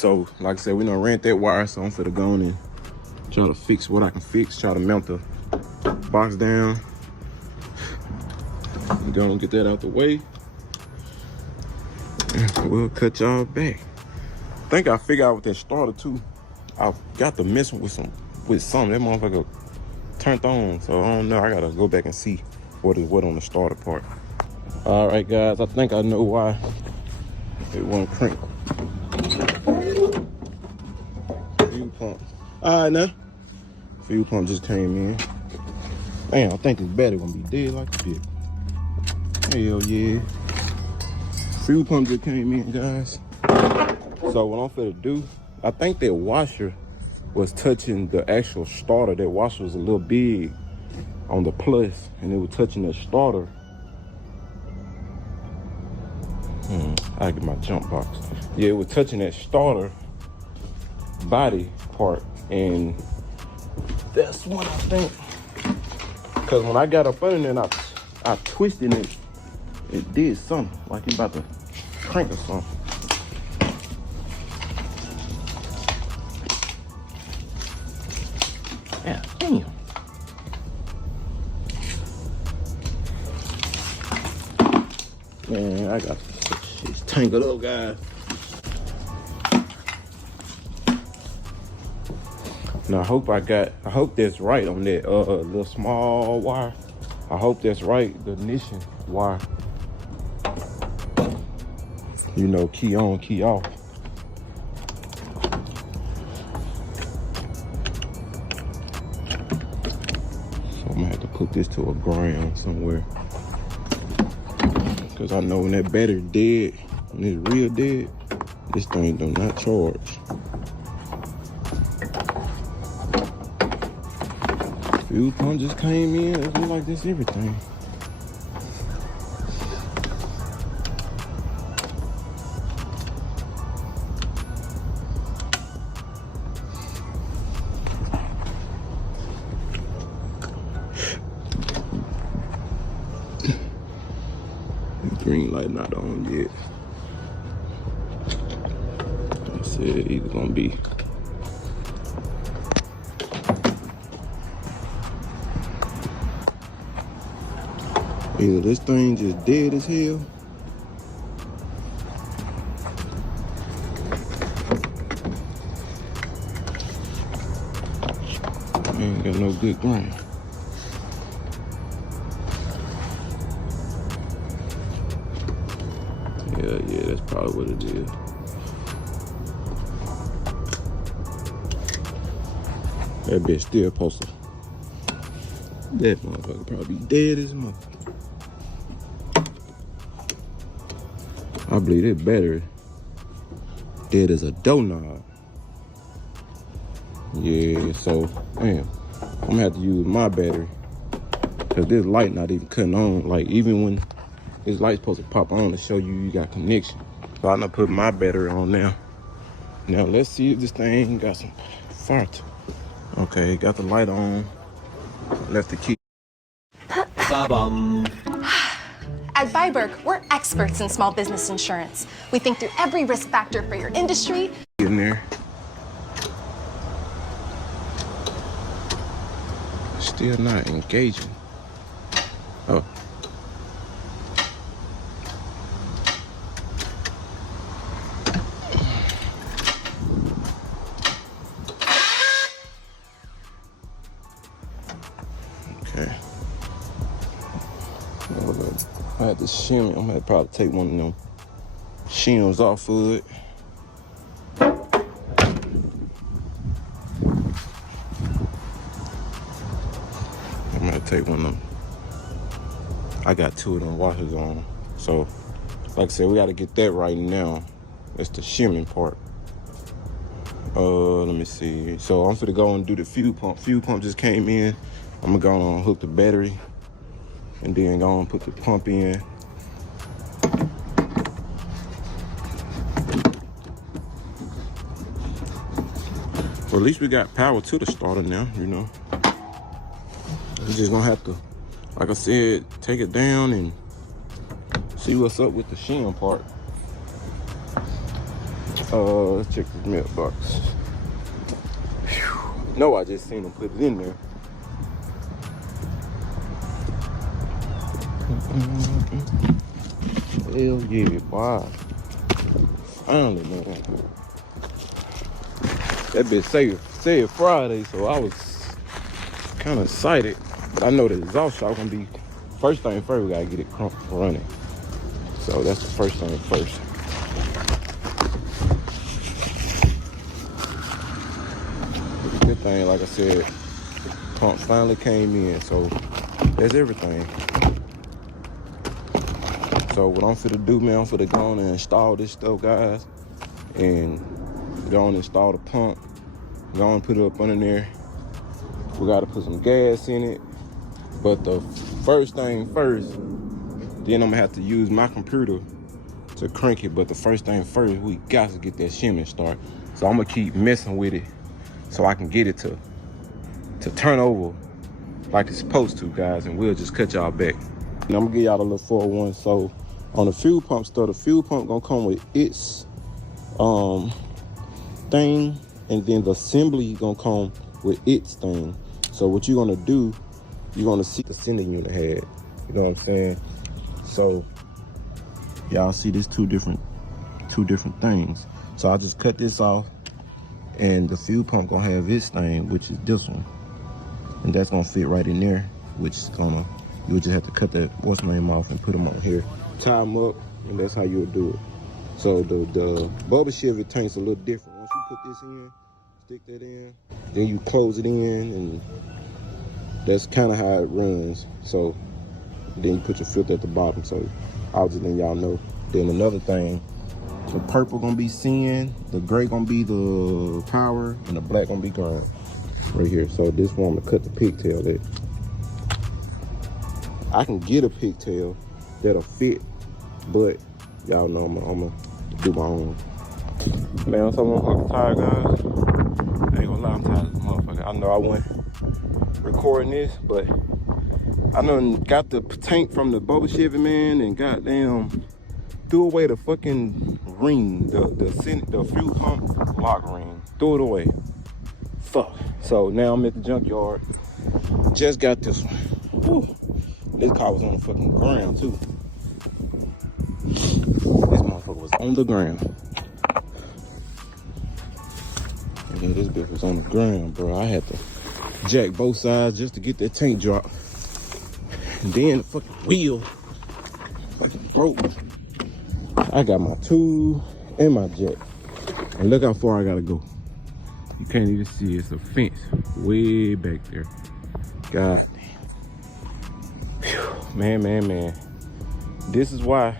So, like I said, we done ran that wire, so I'm finna go on and try to fix what I can fix, try to mount the box down. We're gonna get that out the way. And we'll cut y'all back. I think I figured out with that starter too. I got to mess with something. That motherfucker turned on, so I don't know. I gotta go back and see what is what on the starter part. All right, guys, I think I know why it won't crank. Fuel pump. All right, now. Fuel pump just came in. Damn, I think this battery gonna be dead like a bitch. Hell yeah. Fuel pump just came in, guys. So what I'm finna do, I think that washer was touching the actual starter. That washer was a little big on the plus, and it was touching the starter. I get my jump box. Yeah, it was touching that starter body part, and that's what I think. Cause when I got up under there and I twisted it, it did something, like it about to crank or something. Yeah, damn. Man, I got shit's tangled up, guys. Now I hope that's right on that little small wire. I hope that's right, the ignition wire. You know, key on, key off. So I'm gonna have to put this to a ground somewhere. Cause I know when that battery dead, when it's real dead, this thing do not charge. Fuel pump just came in. It look like this everything. Green light not on yet. I said either gonna be either this thing just dead as hell, ain't got no good ground. Yeah, that's probably what it is. That bitch still supposed to. That motherfucker probably dead as a motherfucker. I believe that battery dead as a doorknob. Yeah, so, man, I'm gonna have to use my battery. Cause this light not even cutting on. Like, even when this light's supposed to pop on to show you got connection. So I'm gonna put my battery on now. Now let's see if this thing got some fire to it. Okay, got the light on. Left the key. Ba-bum. At Viberg, we're experts in small business insurance. We think through every risk factor for your industry. In there. Still not engaging. Oh. Okay. I had to shim it. I'm gonna probably take one of them shims off of it. I'm gonna take one of them. I got two of them washers on. So, like I said, we gotta get that right now. That's the shimming part. Let me see. So I'm finna go and do the fuel pump. Fuel pump just came in. I'm gonna go and hook the battery and then go and put the pump in. Well, at least we got power to the starter now, you know. We're just gonna have to, like I said, take it down and see what's up with the shim part. Let's check this mailbox. Whew. No, I just seen them put it in there. Hell yeah, boy. Finally, man. That bitch said Friday, so I was kind of excited. But I know the exhaust shop gonna be first thing first. We gotta get it running. So that's the first thing first. Good thing, like I said, pump finally came in, so that's everything. So what I'm finna do, man, I'm finna go on and install this stuff, guys, and go on and install the pump. Go on and put it up under there. We gotta put some gas in it, but the first thing first, then I'm gonna have to use my computer to crank it. But the first thing first, we got to get that shimmy started. So I'm gonna keep messing with it so I can get it to turn over like it's supposed to, guys, and we'll just cut y'all back. And I'm gonna give y'all a little 401. So on the fuel pump stuff, the fuel pump gonna come with its thing, and then the assembly gonna come with its thing. So what you're gonna do, you're gonna see the sending unit head. You know what I'm saying? So y'all see this two different things. So I just cut this off, and the fuel pump gonna have its thing, which is this one, and that's gonna fit right in there. Which is gonna, you would just have to cut that what's name off and put them on here, tie them up, and that's how you would do it. So the bubble Chevy tank's a little different. Once you put this in, stick that in, then you close it in, and that's kind of how it runs. So then you put your filter at the bottom. So I'll just let y'all know. Then another thing, the purple gonna be CN, the gray gonna be the power, and the black gonna be ground right here. So this one I'm gonna cut the pigtail at. I can get a pigtail that'll fit, but y'all know I'm gonna do my own. Man, I'm so motherfucking tired, guys. I ain't gonna lie, I'm tired of this motherfucker. I know I wasn't recording this, but I done got the tank from the Bubba Chevy, man, and goddamn threw away the fucking ring, the fuel pump lock ring. Threw it away. Fuck. So now I'm at the junkyard. Just got this one. Whew. This car was on the fucking ground too. This motherfucker was on the ground. And then this bitch was on the ground, bro. I had to jack both sides just to get that tank drop. And then the fucking wheel fucking broke. I got my tool and my jack. And look how far I gotta go. You can't even see it. It's a fence way back there. God damn. Man. This is why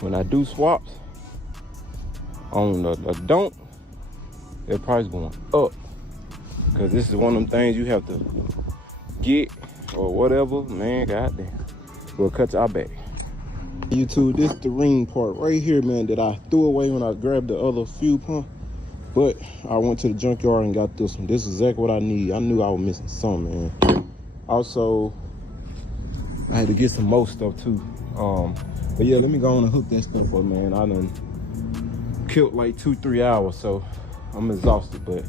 when I do swaps on the don't, their price going up. Cause this is one of them things you have to get or whatever, man, goddamn. We'll cut y'all back. YouTube, this is the ring part right here, man, that I threw away when I grabbed the other fuel pump. But I went to the junkyard and got this one. This is exactly what I need. I knew I was missing something, man. Also, I had to get some more stuff too. But yeah, let me go on and hook that stuff up, man. I done killed like 2-3 hours, so I'm exhausted, but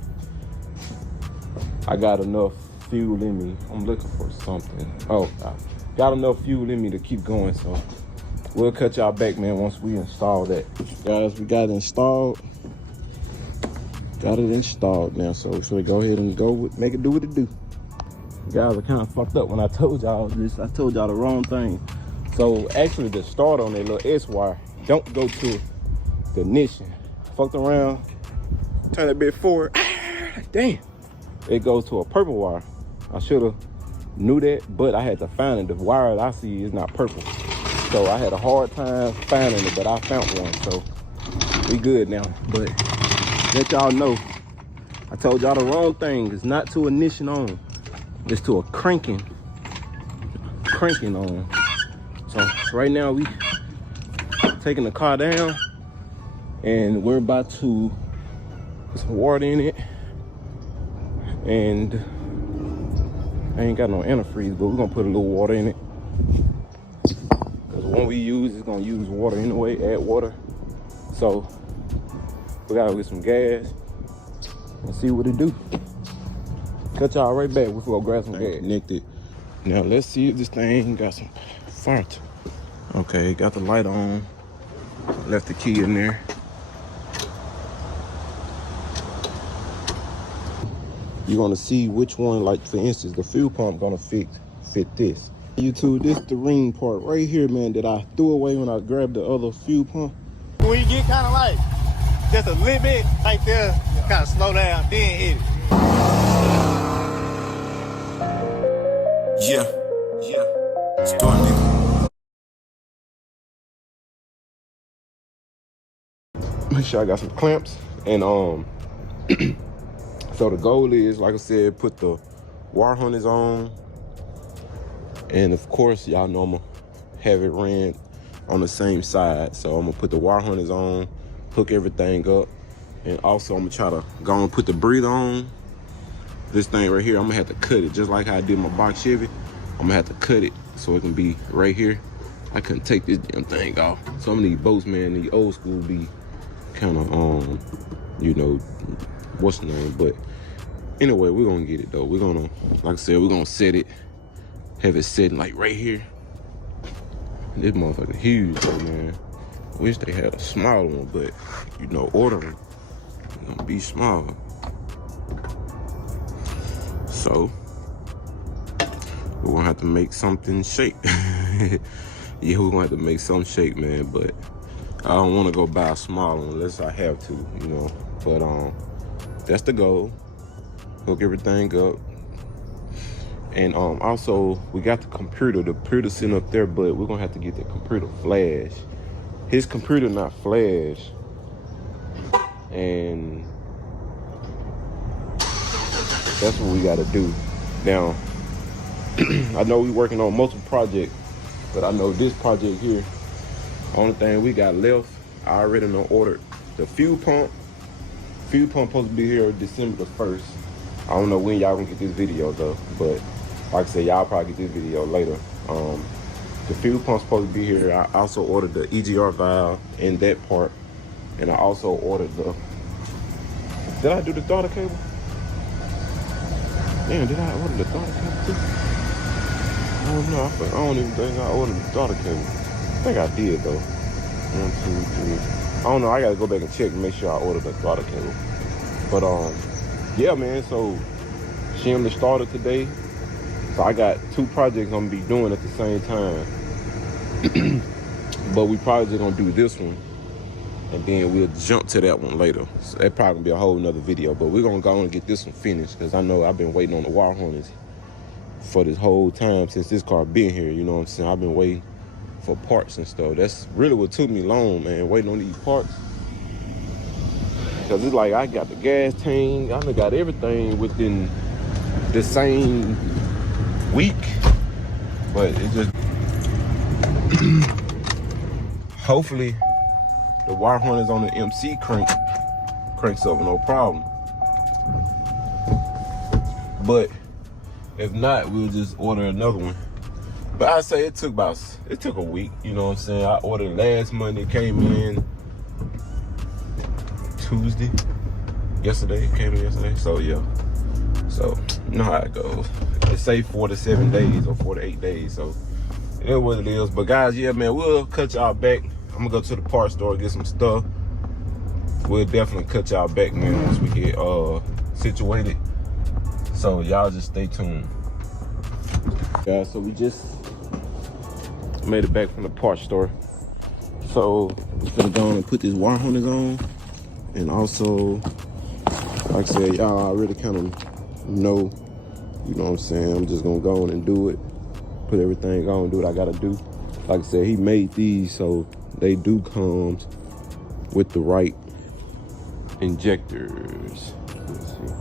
I got enough fuel in me. I'm looking for something. Oh, I got enough fuel in me to keep going, so we'll cut y'all back, man, once we install that. Guys, we got it installed. Got it installed now, so should we go ahead and make it do what it do. Guys, I kind of fucked up when I told y'all this. I told y'all the wrong thing. So actually the start on that little S wire don't go to the ignition. Fucked around, turn that bit forward. Damn. It goes to a purple wire. I should have knew that, but I had to find it. The wire that I see is not purple. So I had a hard time finding it, but I found one. So we good now. But let y'all know, I told y'all the wrong thing. It's not to ignition on. It's to a cranking on. So right now we taking the car down and we're about to put some water in it. And I ain't got no antifreeze, but we're gonna put a little water in it. Cause the one we use is gonna use water anyway, add water. So We gotta get some gas and see what it do. Cut y'all right back. We're gonna grab some gas. Connected. Now let's see if this thing got some fire. Okay, got the light on. Left the key in there. You're gonna see which one, like for instance, the fuel pump gonna fit this. YouTube, this the ring part right here, man, that I threw away when I grabbed the other fuel pump. When you get kind of like just a little bit right there, kind of slow down, then hit it. Yeah. Start nigga. Make sure I got some clamps and so the goal is, like I said, put the wire harness on, and of course y'all know I'm gonna have it ran on the same side. So I'm gonna put the wire harness on, hook everything up, and also I'm gonna try to go and put the breather on. This thing right here, I'm gonna have to cut it just like how I did my box Chevy. I'm gonna have to cut it so it can be right here. I couldn't take this damn thing off. Some of these boats, man, these old school be kind of you know, what's the name? But anyway, we're gonna get it though. We're gonna, like I said, we're gonna set it, have it sitting like right here. This motherfucker huge though, man. Wish they had a smaller one, but you know, ordering it's gonna be smaller. So we're gonna have to make something shake. Yeah, we're gonna have to make some shake, man. But I don't want to go buy a small one unless I have to, you know. But that's the goal. Hook everything up. And also we got the computer sitting up there, but we're gonna have to get the computer flash. His computer not flash, and that's what we gotta do. Now I know we're working on multiple projects, but I know this project here, only thing we got left, I already know ordered the fuel pump. Fuel pump supposed to be here December the 1st. I don't know when y'all gonna get this video though, but like I said, y'all probably get this video later. The fuel pump's supposed to be here. I also ordered the EGR valve in that part, and I also ordered the, did I do the starter cable? Damn, did I order the starter cable too? I don't know, I don't even think I ordered the starter cable. I think I did though. 1, 2, 3. I don't know, I gotta go back and check and make sure I ordered the starter cable. But yeah, man, so shimmed started today. So I got 2 projects I'm gonna be doing at the same time. But we probably just gonna do this one, and then we'll jump to that one later. So that probably gonna be a whole nother video, but we're gonna go and get this one finished, because I know I've been waiting on the wire harness for this whole time since this car been here, you know what I'm saying? I've been waiting for parts and stuff. That's really what took me long, man, waiting on these parts. Because it's like I got the gas tank, I done got everything within the same week, but it just hopefully the wire harness on the MC cranks up no problem. But if not, we'll just order another one. But I say it took a week, you know what I'm saying? I ordered last Monday, came in Tuesday. Yesterday, came in yesterday. So yeah. So you know how it goes. They say 4 to 7 days or 4 to 8 days. So it is what it is. But guys, yeah, man, we'll cut y'all back. I'm gonna go to the parts store, get some stuff. We'll definitely cut y'all back, man, once we get situated. So y'all just stay tuned. Guys, so we just made it back from the parts store. So we're gonna go on and put this wire harness on. And also, like I said, y'all already kind of know, you know what I'm saying? I'm just gonna go on and do it. Put everything on, do what I gotta do. Like I said, he made these, so they do come with the right injectors. Let's see.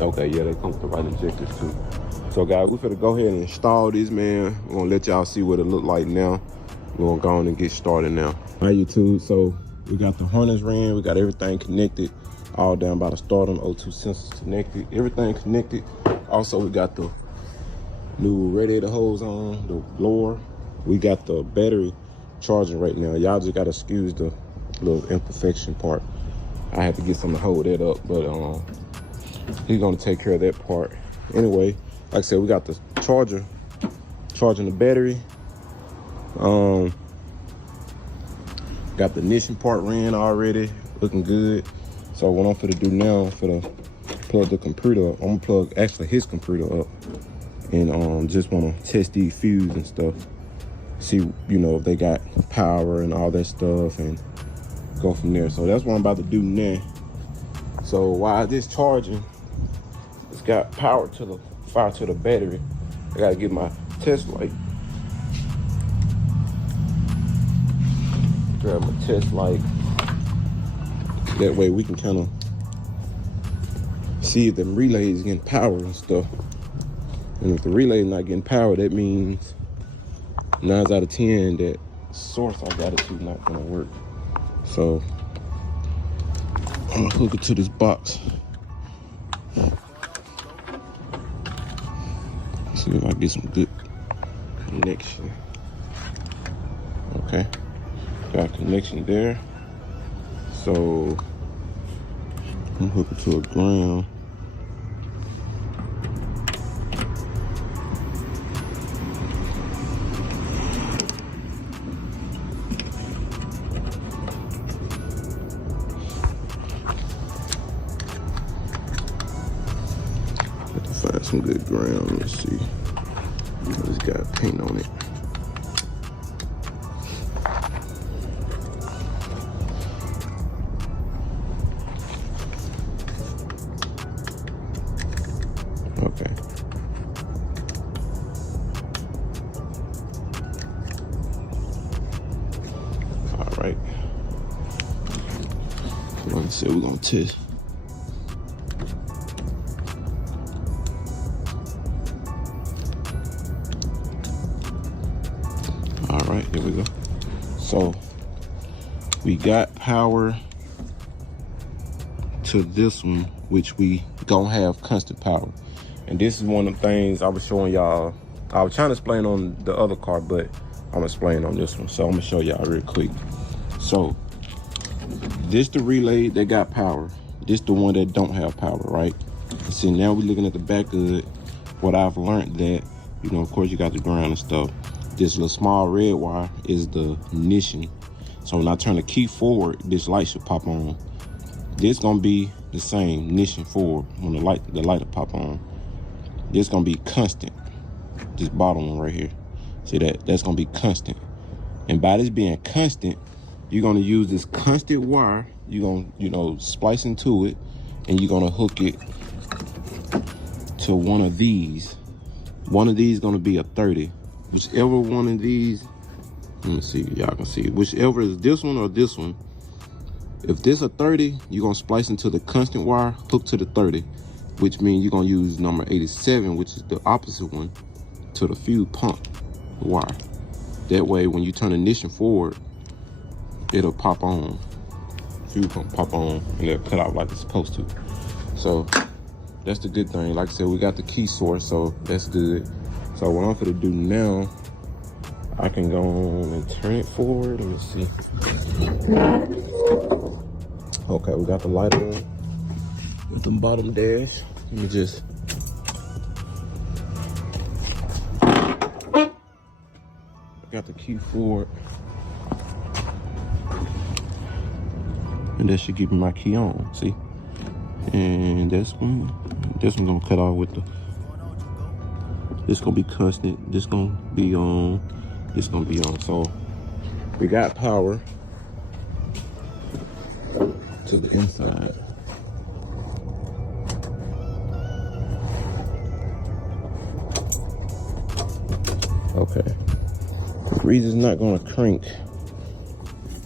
Okay, yeah, they come with the right injectors too. So guys, we're gonna go ahead and install this, man. We're gonna let y'all see what it look like now. We're gonna go on and get started now. All right, YouTube, so we got the harness ran, we got everything connected, all down by the starter, O2 sensors connected, everything connected. Also, we got the new radiator hose on, the blower. We got the battery charging right now. Y'all just gotta excuse the little imperfection part. I had to get something to hold that up, but he's gonna take care of that part. Anyway, like I said, we got the charger, charging the battery. Got the ignition part ran already, looking good. So what I'm finna do now, I'm finna plug the computer up. I'm gonna plug actually his computer up, and just wanna test these fuses and stuff. See, you know, if they got power and all that stuff, and go from there. So that's what I'm about to do now. So while this charging, it's got power to the fire to the battery. I gotta get my test light. Grab my test light. That way we can kind of see if the relay is getting power and stuff. And if the relay is not getting power, that means 9 out of 10 that source I got it to not gonna work. So I'm gonna hook it to this box. See if I get some good connection. Okay, got a connection there. So I'm hooking to a ground. Have to find some good ground. Let's see. It's got paint on it. Okay. All right. Like I said, we're gonna test. All right, here we go. So we got power to this one, which we gonna have constant power. And this is one of the things I was showing y'all. I was trying to explain on the other car, but I'm explaining on this one. So I'm gonna show y'all real quick. So this the relay that got power. This the one that don't have power, right? And see, now we're looking at the back of it. What I've learned that, you know, of course you got the ground and stuff. This little small red wire is the ignition. So when I turn the key forward, this light should pop on. This gonna be the same ignition forward when the light will pop on. This gonna be constant. This bottom one right here. See that? That's gonna be constant. And by this being constant, you're gonna use this constant wire. You're gonna, you know, splice into it, and you're gonna hook it to one of these. One of these gonna be a 30. Whichever one of these, let me see, y'all can see. Whichever is this one or this one. If this a 30, you're gonna splice into the constant wire, hook to the 30, which means you're gonna use number 87, which is the opposite one, to the fuse pump wire. That way, when you turn the ignition forward, it'll pop on. Fuse pump pop on, and it'll cut out like it's supposed to. So that's the good thing. Like I said, we got the key source, so that's good. So what I'm gonna do now, I can go on and turn it forward. Let me see. Okay, we got the light on with the bottom dash. Let me just. I got the key forward. And that should give me my key on, see? And this one's gonna cut off with the, this gonna be constant, this gonna be on, this gonna be on. So we got power to the inside. Okay. The reason it's not gonna crank,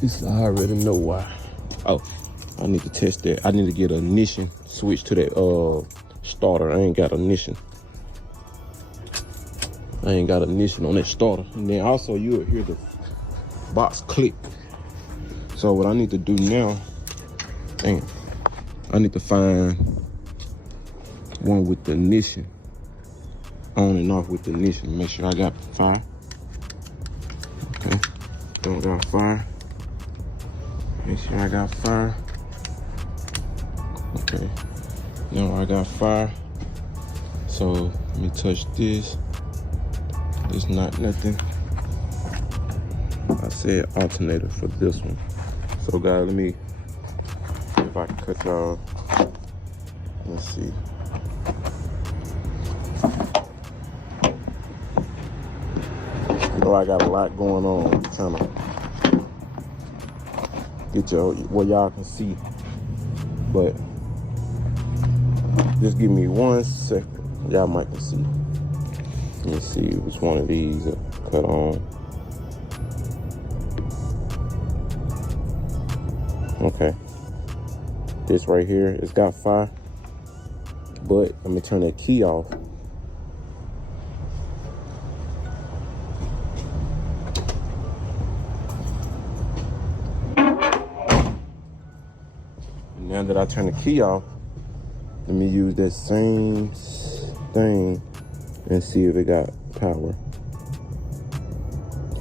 this I already know why. Oh, I need to test that. I need to get an ignition switch to that starter. I ain't got ignition. I ain't got ignition on that starter. And then also you'll hear the box click. So what I need to do now, I need to find one with the ignition, on and off with the ignition. Make sure I got fire. Okay, don't got fire. Make sure I got fire. Okay. Now I got fire. So let me touch this. It's not nothing. I said alternator for this one. So guys, let me, if I can cut y'all. Let's see. You know I got a lot going on. Trying to get y'all where y'all can see. But just give me 1 second. Y'all might can see. Let me see which one of these I cut on. Okay. This right here, it's got fire. But let me turn that key off. Now that I turn the key off, let me use that same thing and see if it got power.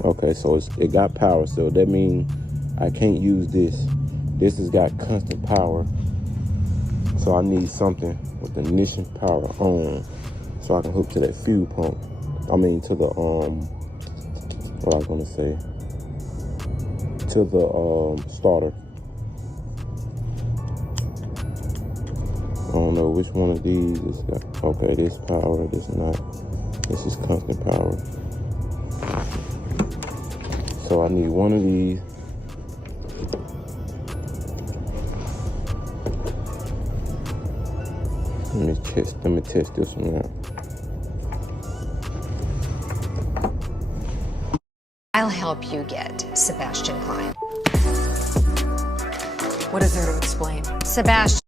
Okay, so it got power, so that means I can't use this. This has got constant power. So I need something with the ignition power on so I can hook to that fuel pump. I mean to the, what I was gonna say, to the starter. I don't know which one of these is got, okay, this power, this not. This is constant power. So I need one of these. Let me test this one out. I'll help you get Sebastian Klein. What is there to explain? Sebastian.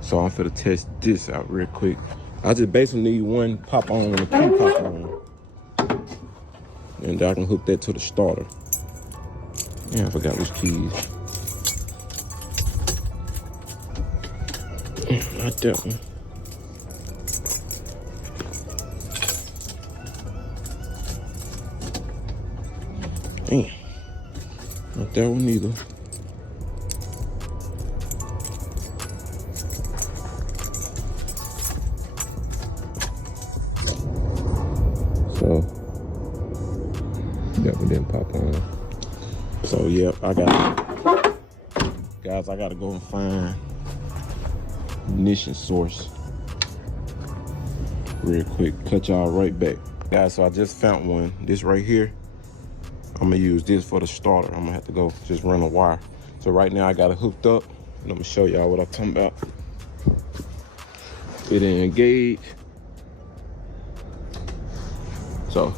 So I'm finna test this out real quick. I just basically need one pop on and a two pop on. And I can hook that to the starter. Yeah, I forgot which keys. Not that one. Damn. Not that one either. So, that one didn't pop on. So, yeah, guys, I gotta go and find ignition source real quick. Cut y'all right back. Guys, so I just found one. This right here, I'm gonna use this for the starter. I'm gonna have to go just run a wire. So right now I got it hooked up, and I'm gonna show y'all what I'm talking about. It engaged. So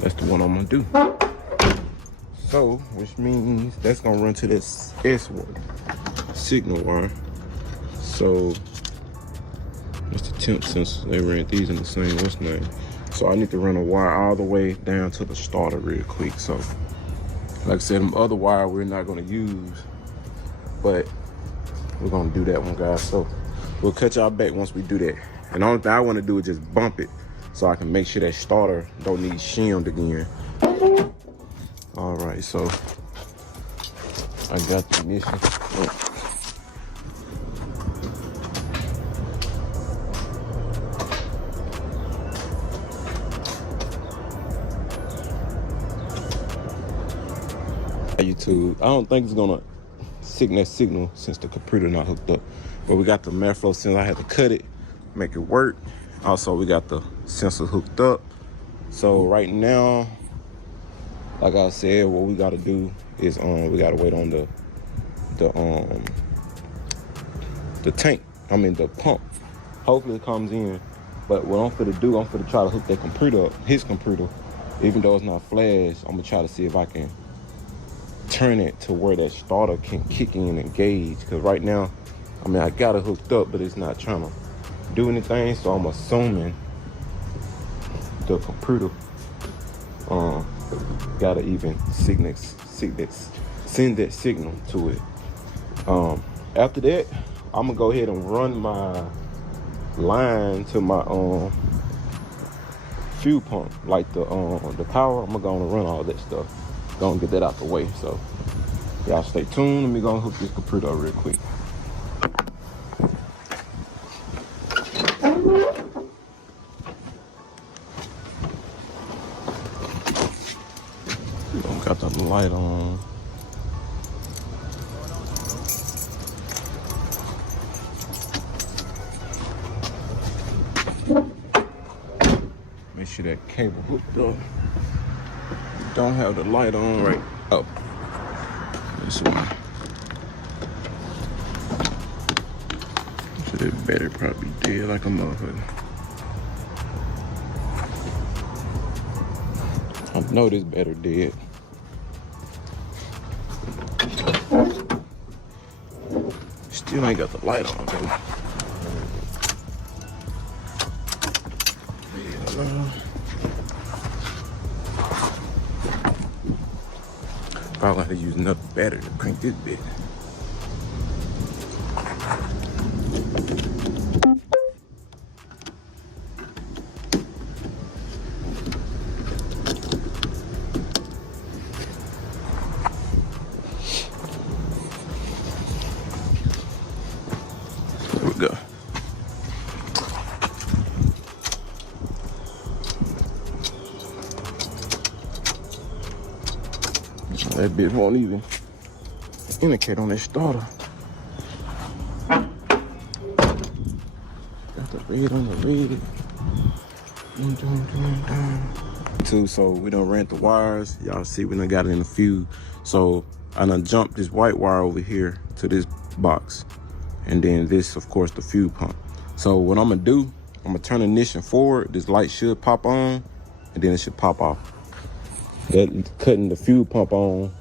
that's the one I'm gonna do. So, which means that's gonna run to this S wire, signal wire. So what's the temp sensor? They ran these in the same what's name. So I need to run a wire all the way down to the starter real quick. So like I said, them other wire we're not gonna use, but we're gonna do that one, guys. So we'll catch y'all back once we do that. And the only thing I wanna do is just bump it so I can make sure that starter don't need shimmed again. All right, so I got the ignition. Oh. YouTube, I don't think it's gonna signal that signal since the computer not hooked up, but we got the airflow sensor. I had to cut it, make it work. Also, we got the sensor hooked up. So right now, like I said, what we gotta do is we gotta wait on the tank. I mean the pump. Hopefully it comes in. But what I'm finna do, I'm finna try to hook that computer up, his computer. Even though it's not flash, I'm gonna try to see if I can turn it to where that starter can kick in and engage. Cause right now, I mean, I got it hooked up, but it's not trying to do anything. So I'm assuming the computer gotta even send that signal to it. After that, I'm gonna go ahead and run my line to my fuel pump, like the power. I'm gonna run all that stuff. Gonna get that out the way. So Y'all stay tuned. Let me go and hook this computer up real quick. Got the light on. Make sure that cable hooked up. Don't have the light on right. Oh, this one. So that battery probably dead like a motherfucker. I know this battery dead. Still ain't got the light on, though. Probably have to use another battery to crank this bit. There we go. That bitch won't even indicate on that starter. Got the red on the red. Too, so we done ran the wires. Y'all see we done got it in the fuse. So I done jumped this white wire over here to this box. And then this, of course, the fuse pump. So what I'm gonna do, I'm gonna turn the ignition forward. This light should pop on and then it should pop off. That cutting the fuel pump on.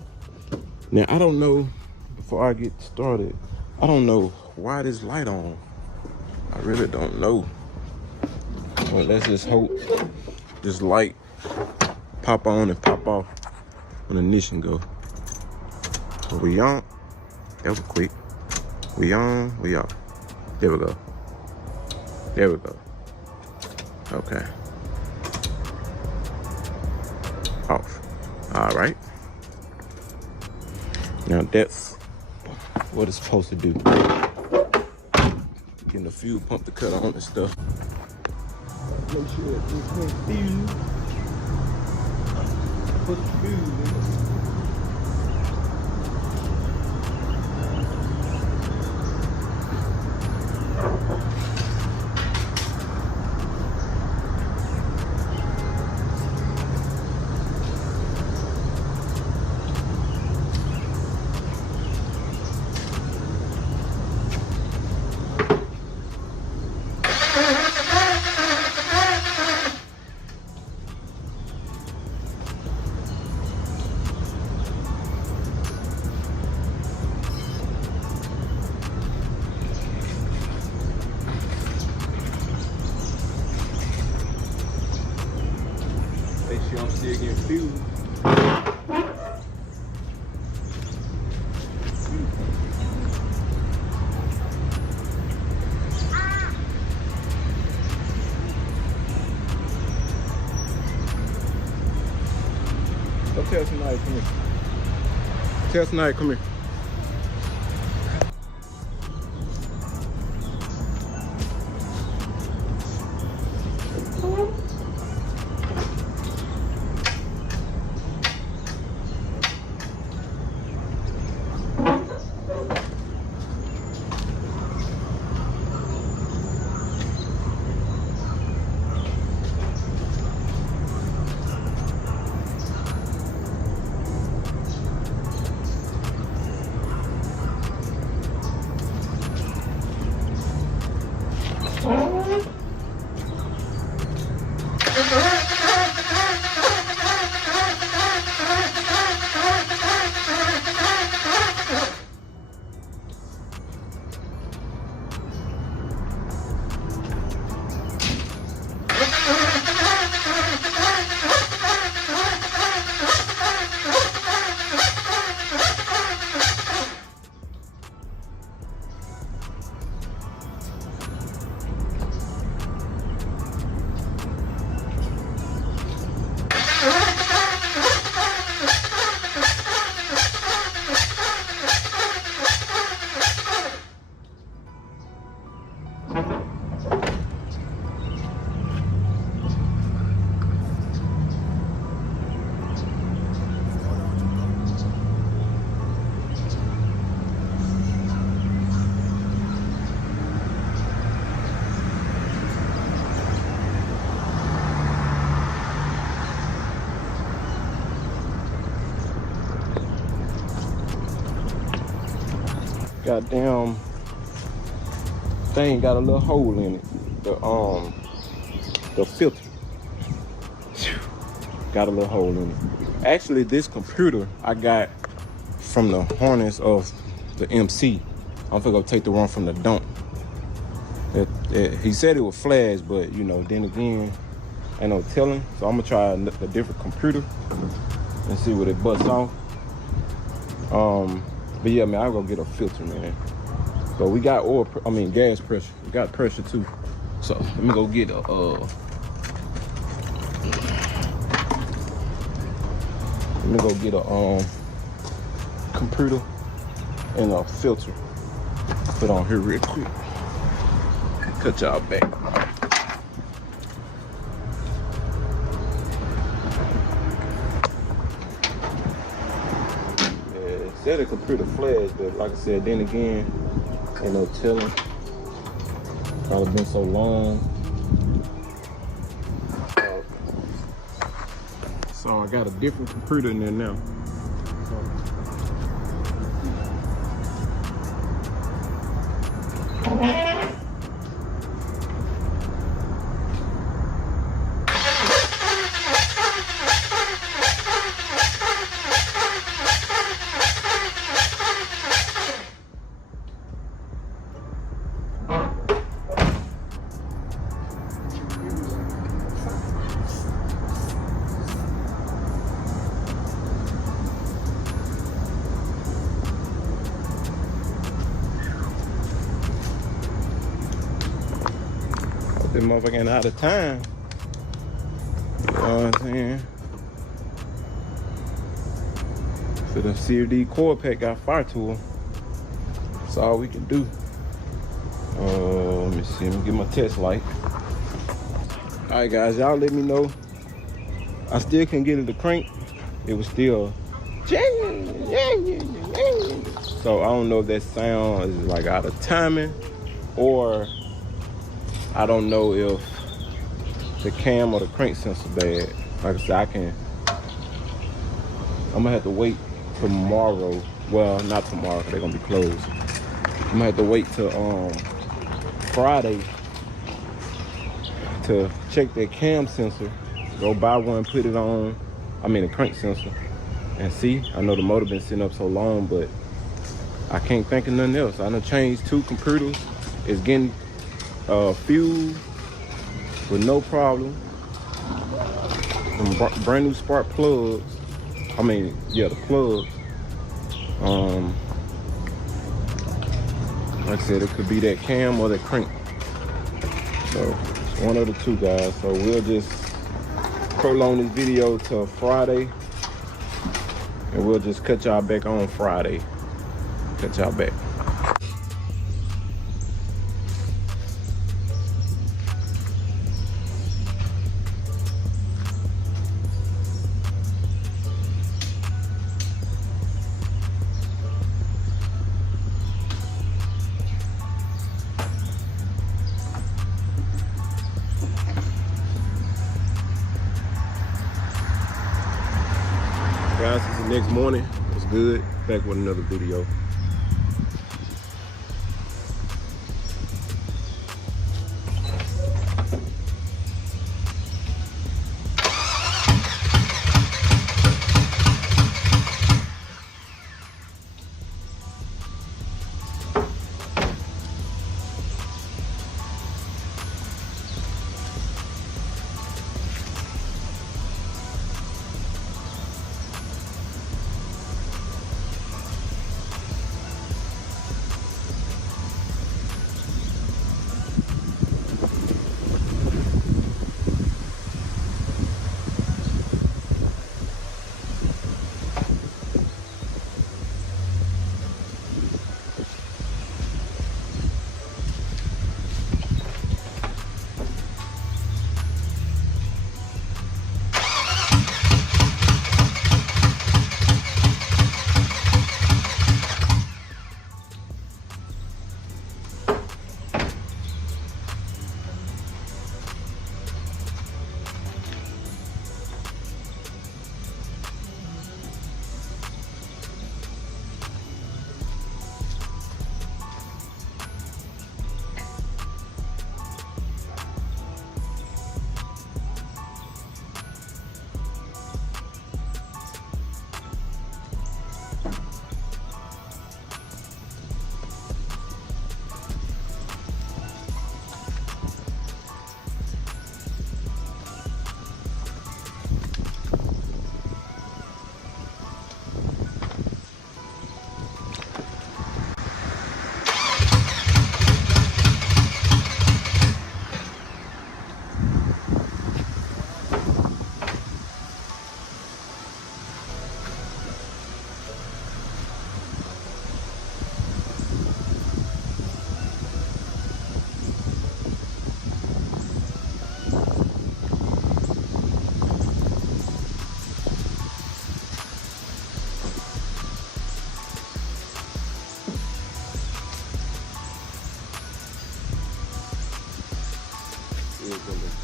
Now I don't know, before I get started, I don't know why this light on. I really don't know. Well, let's just hope this light pop on and pop off when the ignition go. So we on. That was quick. We on, we off. There we go. There we go. Okay. Off. All right. Now that's what it's supposed to do. Getting the fuel pump to cut on and stuff. Make sure that this thing fuse. Put the fuse in. Make sure I'm still getting fuel. Go tell somebody, come here. Tell somebody, come here. goddamn thing got a little hole in it. The filter got a little hole in it. Actually, this computer I got from the harness of the MC. I'm gonna go take the one from the dump. He said it was flash, but you know, then again, ain't no telling. So I'm gonna try a different computer and see what it busts off. But yeah, man, I'm gonna get a filter, man. So we got gas pressure. We got pressure too. So let me go get a computer and a filter. Put on here real quick. Cut y'all back. Yeah, it said the computer flashed, but like I said, then again, ain't no telling. Probably been so long. So I got a different computer in there now. This motherfucker ain't out of time. You know what I'm saying? So the CFD core pack got fire to him. That's all we can do. Let me see, let me get my test light. Alright guys, y'all let me know. I still couldn't get it to crank. It was still so I don't know if that sound is like out of timing or I don't know if the cam or the crank sensor bad. Like I said, I'm gonna have to wait tomorrow. Well, not tomorrow, cause they're gonna be closed. I'm gonna have to wait till Friday to check that cam sensor. Go buy one, put it on. The crank sensor, and see. I know the motor been sitting up so long, but I can't think of nothing else. I done changed 2 computers. It's getting fuel with no problem. Some brand new spark plugs. The plugs. Like I said, it could be that cam or that crank. So it's one of the 2, guys. So we'll just prolong this video till Friday, and we'll just cut y'all back on Friday. Cut y'all back. Guys, it's the next morning. It's good. Back with another video.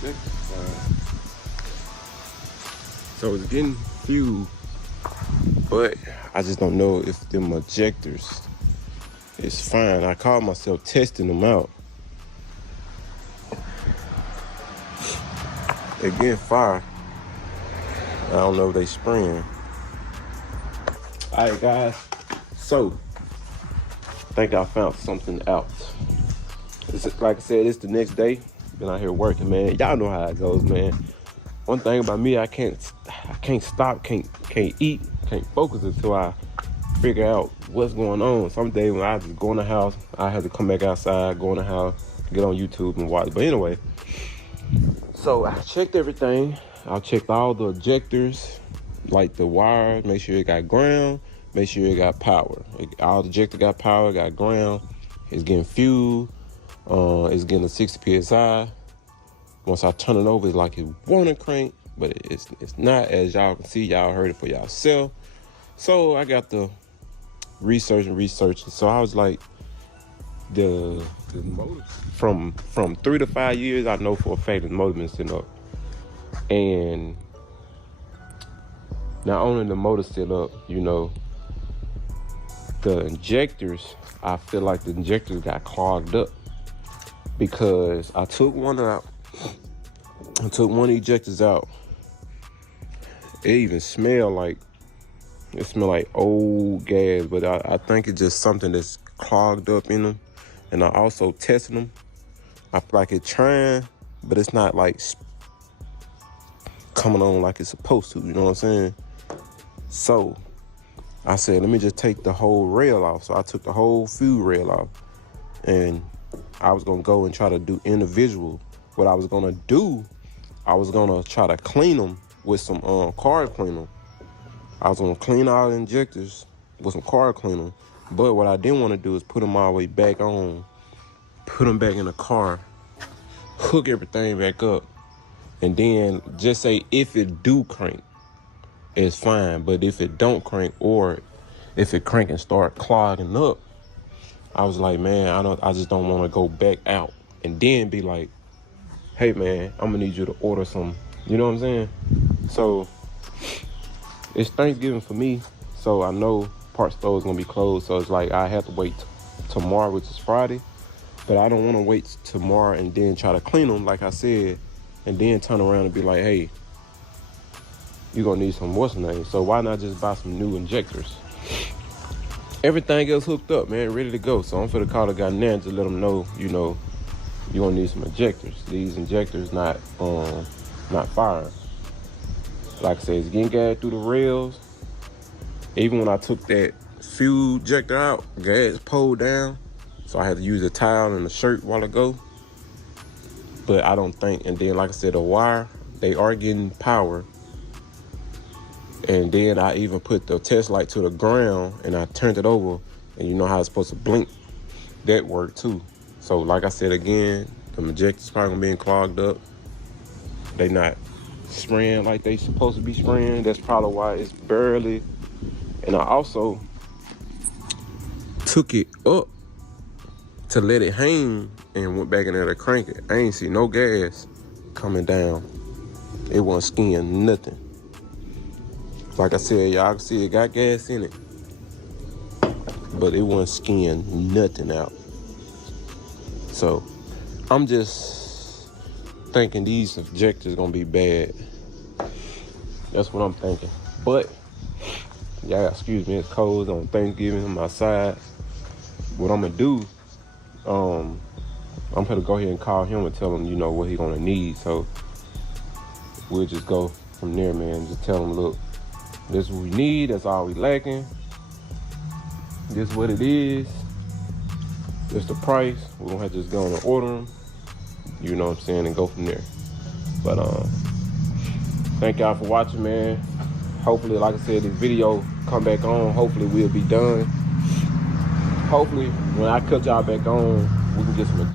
That's fine. So it's getting fuel, but I just don't know if them injectors is fine. I called myself testing them out. They're getting fire. I don't know if they spraying. All right, guys. So, I think I found something out. It's, like I said, it's the next day. Been out here working, man. Y'all know how it goes, man. One thing about me, I can't stop, can't eat, can't focus until I figure out what's going on. Some days when I just go in the house, I have to come back outside, go in the house, get on YouTube and watch. But anyway, so I checked everything. I checked all the injectors, like the wires, make sure it got ground, make sure it got power. All the injector got power, got ground. It's getting fuel. It's getting a 60 PSI. Once I turn it over, it's like it wanna crank, but it's not. As y'all can see, y'all heard it for yourself. So I got the researching. So I was like, the motor from 3 to 5 years, I know for a fact the motor been sitting up. And not only the motor still up, you know, the injectors, I feel like the injectors got clogged up because I took one out. I took one of the injectors out. It even smelled like, old gas, but I think it's just something that's clogged up in them. And I also tested them. I feel like it's trying, but it's not like coming on like it's supposed to, you know what I'm saying? So I said, let me just take the whole rail off. So I took the whole fuel rail off, and I was gonna go and try to do individual. What I was gonna do, I was gonna try to clean them with some car cleaner. I was gonna clean all the injectors with some car cleaner. But what I didn't want to do is put them all the way back on, put them back in the car, hook everything back up, and then just say if it do crank, it's fine. But if it don't crank, or if it crank and start clogging up, I was like, man, I just don't want to go back out and then be like, hey man, I'm gonna need you to order some, you know what I'm saying? So it's Thanksgiving for me, so I know parts store is gonna be closed, so it's like I have to wait tomorrow, which is Friday. But I don't want to wait tomorrow and then try to clean them, like I said, and then turn around and be like, hey, you're gonna need some what's name. So why not just buy some new injectors? Everything else hooked up, man, ready to go. So I'm finna call the guy now to let him know, you know, you're gonna need some injectors. These injectors not firing. Like I said, it's getting gas through the rails. Even when I took that fuel injector out, gas pulled down. So I had to use a towel and a shirt while ago. But I don't think, and then like I said, the wire, they are getting power. And then I even put the test light to the ground and I turned it over, and you know how it's supposed to blink. That worked too. So like I said again, the injectors probably gonna be clogged up. They not spraying like they supposed to be spraying. That's probably why it's barely. And I also took it up to let it hang and went back in there to crank it. I ain't see no gas coming down. It wasn't skiing nothing. Like I said, y'all can see it got gas in it, but it wasn't skiing nothing out. So I'm just thinking these injectors gonna be bad. That's what I'm thinking. But yeah, excuse me, it's cold on Thanksgiving. I'm outside. What I'm gonna do, I'm gonna go ahead and call him and tell him, you know, what he gonna need. So we'll just go from there, man. Just tell him, look, this is what we need. That's all we lacking. This is what it is. This the price. We're gonna have to just go and order them. You know what I'm saying, and go from there. But thank y'all for watching, man. Hopefully, like I said, this video come back on. Hopefully we'll be done. Hopefully when I cut y'all back on, we can get some